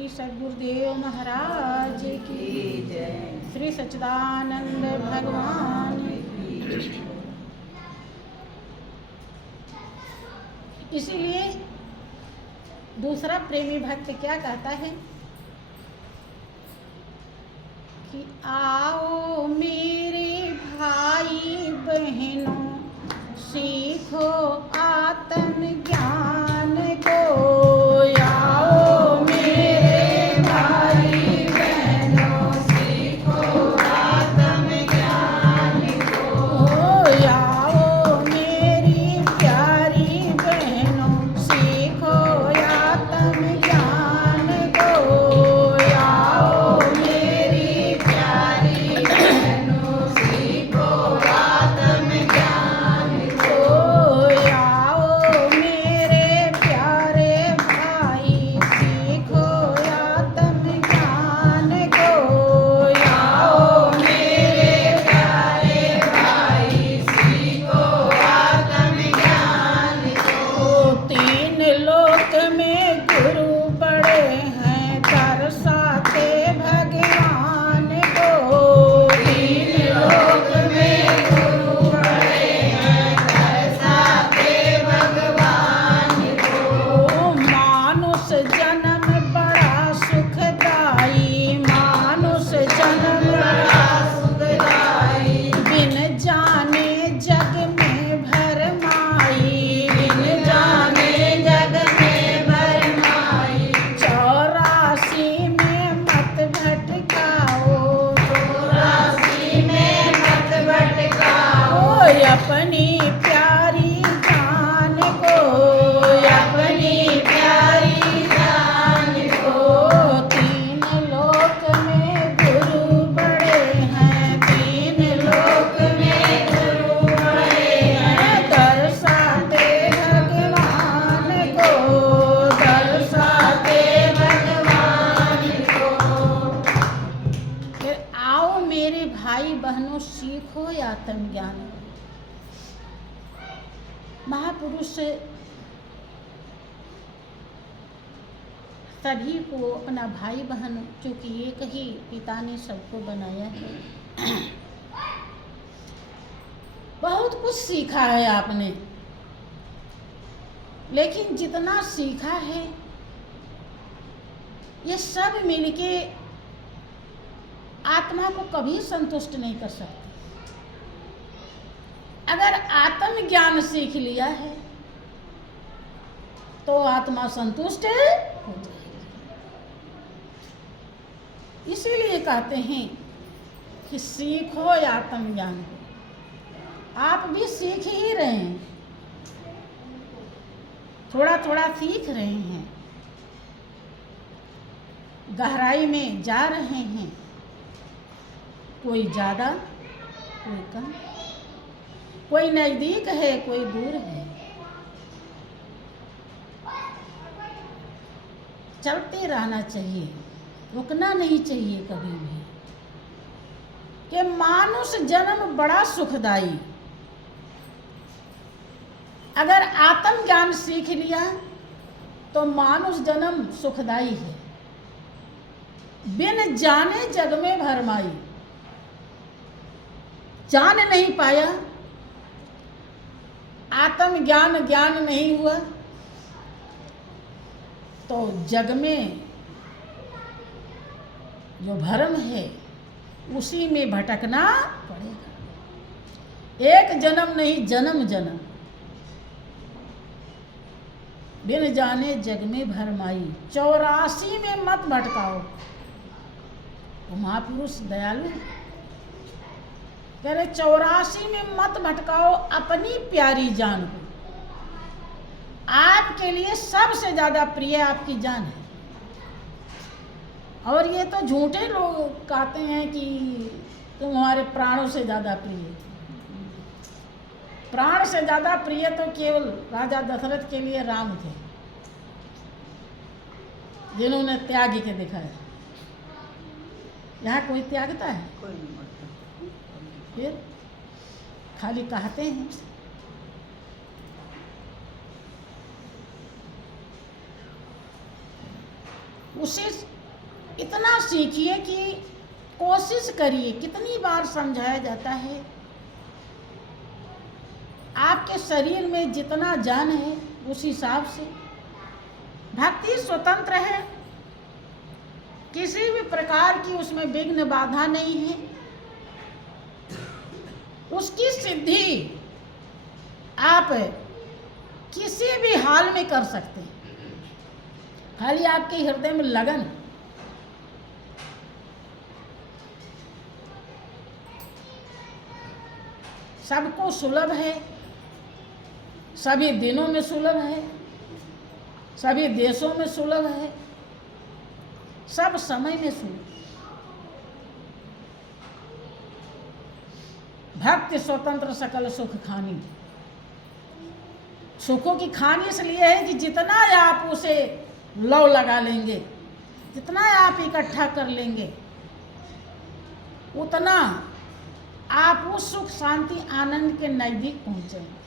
श्री सद्गुरुदेव महाराज की जय। श्री सच्चिदानंद भगवान की। इसीलिए दूसरा प्रेमी भक्त क्या कहता है कि आओ मेरे भाई बहनों सीखो आत्म ज्ञान को। आओ मेरे भाई बहनों सीखो आत्म ज्ञान को। आओ मेरी प्यारी बहनों सीखो आत्म ज्ञान को। आओ मेरी प्यारी बहनों सीखो आत्म ज्ञान को। आओ मेरे प्यारे भाई सीखो आत्म ज्ञान को। आओ मेरे प्यारे भाई सीखो आत्म ज्ञान को। तीन लोक में गुरु बड़े हैं तरसाते भगवान को। तीन लोक में गुरु बड़े हैं तरसाते भगवान को। मानुष जन्म बड़ा सुखदाई, मानुष जन्म बड़ा सुखदाई। बिन जाने जग में भरमाई, बिन जाने जग में भरमाई। 84 में मत भटकाओ, 84 में मत भटकाओ। अपनी प्यारी जान को, अपनी प्यारी जान को। तीन लोक में गुरु बड़े हैं, तीन लोक में गुरु बड़े हैं। दर्शाते भगवान को, दर्शाते भगवान को। फिर आओ मेरे भाई बहनों सीखो आत्म ज्ञान। महापुरुष सभी को अपना भाई बहन, क्योंकि एक ही पिता ने सबको बनाया है। बहुत कुछ सीखा है आपने, लेकिन जितना सीखा है ये सब मिलके आत्मा को कभी संतुष्ट नहीं कर सकते। अगर आत्म ज्ञान सीख लिया है तो आत्मा संतुष्ट हो जाएगी। इसीलिए कहते हैं कि सीखो आत्म ज्ञान को। आप भी सीख ही रहे हैं, थोड़ा थोड़ा सीख रहे हैं, गहराई में जा रहे हैं। कोई ज़्यादा, कोई कम, कोई नज़दीक है, कोई दूर है। चलते रहना चाहिए, रुकना नहीं चाहिए कभी भी। कि मानुष जन्म बड़ा सुखदाई। अगर आत्म ज्ञान सीख लिया तो मानुष जन्म सुखदाई है। बिन जाने जग में भरमाई। जान नहीं पाया, आत्म ज्ञान ज्ञान नहीं हुआ तो जग में जो भरम है उसी में भटकना पड़ेगा। एक जन्म नहीं, जन्म जन्म। बिन जाने जग में भरमाई, 84 में मत भटकाओ। तो महापुरुष दयालु है, कह रहे 84 में मत भटकाओ अपनी प्यारी जान को। आपके लिए सबसे ज्यादा प्रिय आपकी जान है। और ये तो झूठे लोग कहते हैं कि तुम हमारे प्राणों से ज्यादा प्रिय। प्राण से ज्यादा प्रिय तो केवल राजा दशरथ के लिए राम थे, जिन्होंने त्याग के दिखाया। यहाँ कोई त्यागता है? कोई नहीं। फिर खाली कहते हैं। उसे इतना सीखिए कि कोशिश करिए। कितनी बार समझाया जाता है, आपके शरीर में जितना जान है उस हिसाब से भक्ति स्वतंत्र है, किसी भी प्रकार की उसमें विघ्न बाधा नहीं है। उसकी सिद्धि आप किसी भी हाल में कर सकते हैं, खाली आपके हृदय में लगन। सबको सुलभ है, सभी दिनों में सुलभ है, सभी देशों में सुलभ है, सब समय में सुलभ। भक्ति स्वतंत्र सकल सुख खानी। सुखों की खानी इसलिए है कि जितना आप उसे लव लगा लेंगे, जितना आप इकट्ठा कर लेंगे, उतना आप उस सुख शांति आनंद के नजदीक पहुंचेंगे।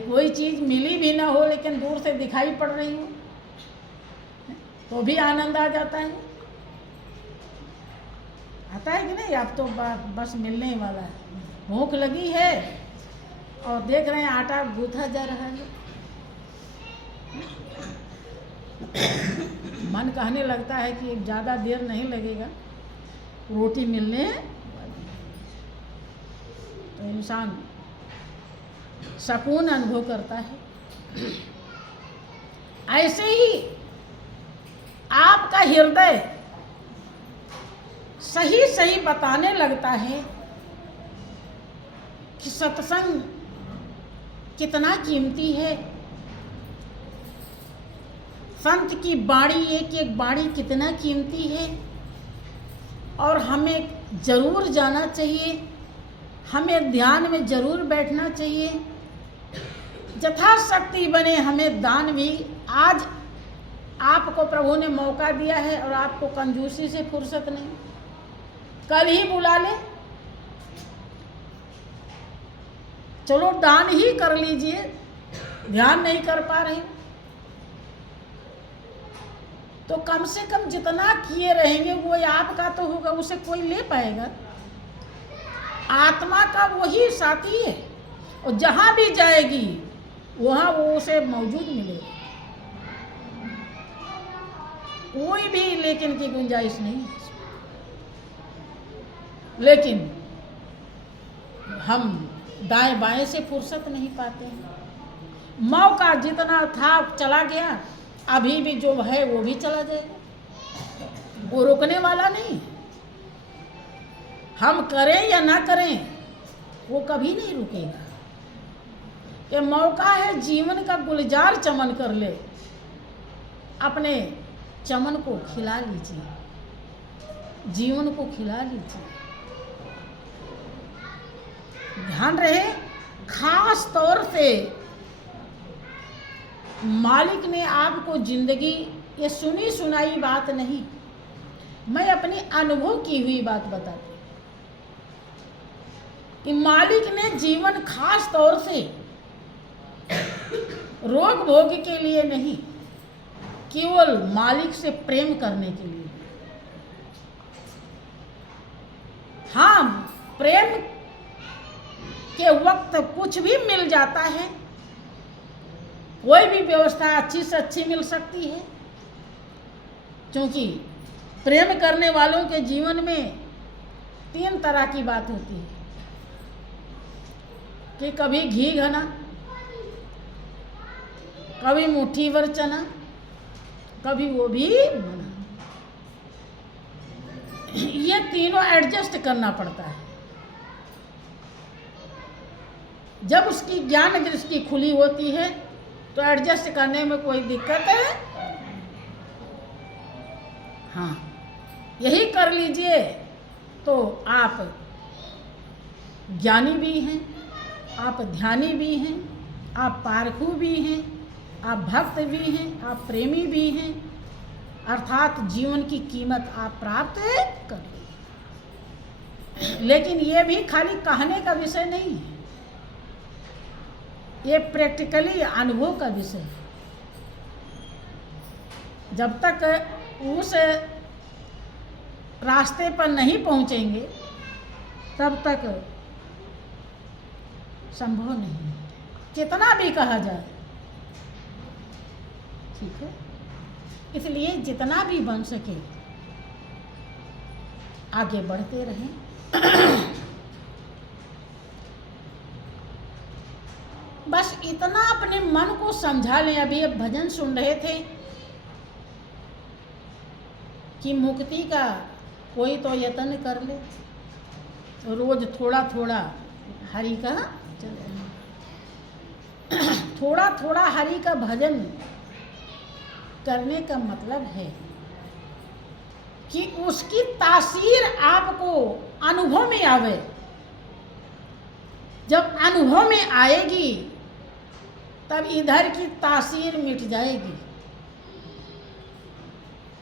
कोई चीज मिली भी ना हो लेकिन दूर से दिखाई पड़ रही हो तो भी आनंद आ जाता है। आता है कि नहीं? आप तो बस मिलने ही वाला है, भूख लगी है और देख रहे हैं आटा गूंथा जा रहा है, मन कहने लगता है कि ज़्यादा देर नहीं लगेगा, रोटी मिलने वाली है। तो इंसान सुकून अनुभव करता है। ऐसे ही आपका हृदय सही सही बताने लगता है कि सत्संग कितना कीमती है, संत की बाणी, एक एक बाणी कितना कीमती है और हमें जरूर जाना चाहिए, हमें ध्यान में जरूर बैठना चाहिए। यथाशक्ति बने हमें दान भी। आज आपको प्रभु ने मौका दिया है और आपको कंजूसी से फुर्सत नहीं, कल ही बुला ले, चलो दान ही कर लीजिए, ध्यान नहीं कर पा रहे तो कम से कम जितना किए रहेंगे वो आपका तो होगा, उसे कोई ले पाएगा। आत्मा का वही साथी है और जहां भी जाएगी वहां वो उसे मौजूद मिलेगा, कोई भी लेकिन की गुंजाइश नहीं है। लेकिन हम दाएं बाएं से फुर्सत नहीं पाते हैं। मौका जितना था चला गया, अभी भी जो है वो भी चला जाएगा, वो रुकने वाला नहीं। हम करें या ना करें वो कभी नहीं रुकेगा। ये मौका है जीवन का गुलजार चमन कर ले, अपने चमन को खिला लीजिए, जीवन को खिला लीजिए। ध्यान रहे, खास तौर से मालिक ने आपको जिंदगी, ये सुनी सुनाई बात नहीं, मैं अपनी अनुभव की हुई बात बताती कि मालिक ने जीवन खास तौर से रोग भोग के लिए नहीं, केवल मालिक से प्रेम करने के लिए। हाँ, प्रेम के वक्त कुछ भी मिल जाता है, कोई भी व्यवस्था अच्छी से अच्छी मिल सकती है, क्योंकि प्रेम करने वालों के जीवन में 3 तरह की बात होती है कि कभी घी घना, कभी मुट्ठी भर चना, कभी वो भी बना। ये तीनों एडजस्ट करना पड़ता है। जब उसकी ज्ञान दृष्टि खुली होती है तो एडजस्ट करने में कोई दिक्कत है? हाँ, यही कर लीजिए तो आप ज्ञानी भी हैं, आप ध्यानी भी हैं, आप पारखू भी हैं, आप भक्त भी हैं, आप प्रेमी भी हैं, अर्थात जीवन की कीमत आप प्राप्त कर लें। लेकिन ये भी खाली कहने का विषय नहीं है, ये प्रैक्टिकली अनुभव का विषय है। जब तक उस रास्ते पर नहीं पहुंचेंगे तब तक संभव नहीं है, कितना भी कहा जाए। ठीक है, इसलिए जितना भी बन सके आगे बढ़ते रहें। बस इतना अपने मन को समझा लें। अभी अब भजन सुन रहे थे कि मुक्ति का कोई तो यत्न कर ले, रोज थोड़ा थोड़ा हरि का थोड़ा थोड़ा हरि का भजन करने का मतलब है कि उसकी तासीर आपको अनुभव में आवे। जब अनुभव में आएगी तब इधर की तासीर मिट जाएगी,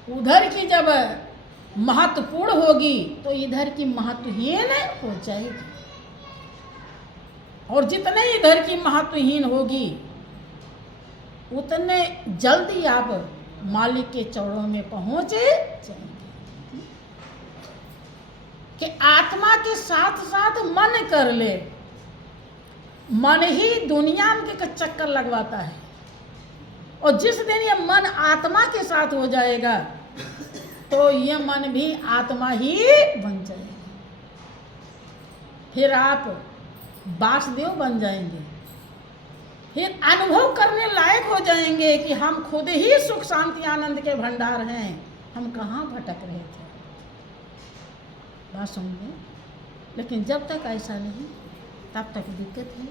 उधर की जब महत्वपूर्ण होगी तो इधर की महत्वहीन हो जाएगी, और जितने इधर की महत्वहीन होगी उतने जल्दी आप मालिक के चरणों में पहुंच जाएंगे। कि आत्मा के साथ साथ मन कर ले, मन ही दुनिया में के चक्कर लगवाता है, और जिस दिन ये मन आत्मा के साथ हो जाएगा तो ये मन भी आत्मा ही बन जाएगा। फिर आप वासुदेव बन जाएंगे, फिर अनुभव करने लायक हो जाएंगे कि हम खुद ही सुख शांति आनंद के भंडार हैं, हम कहाँ भटक रहे थे। बात समझे? लेकिन जब तक ऐसा नहीं तब तक दिक्कत है।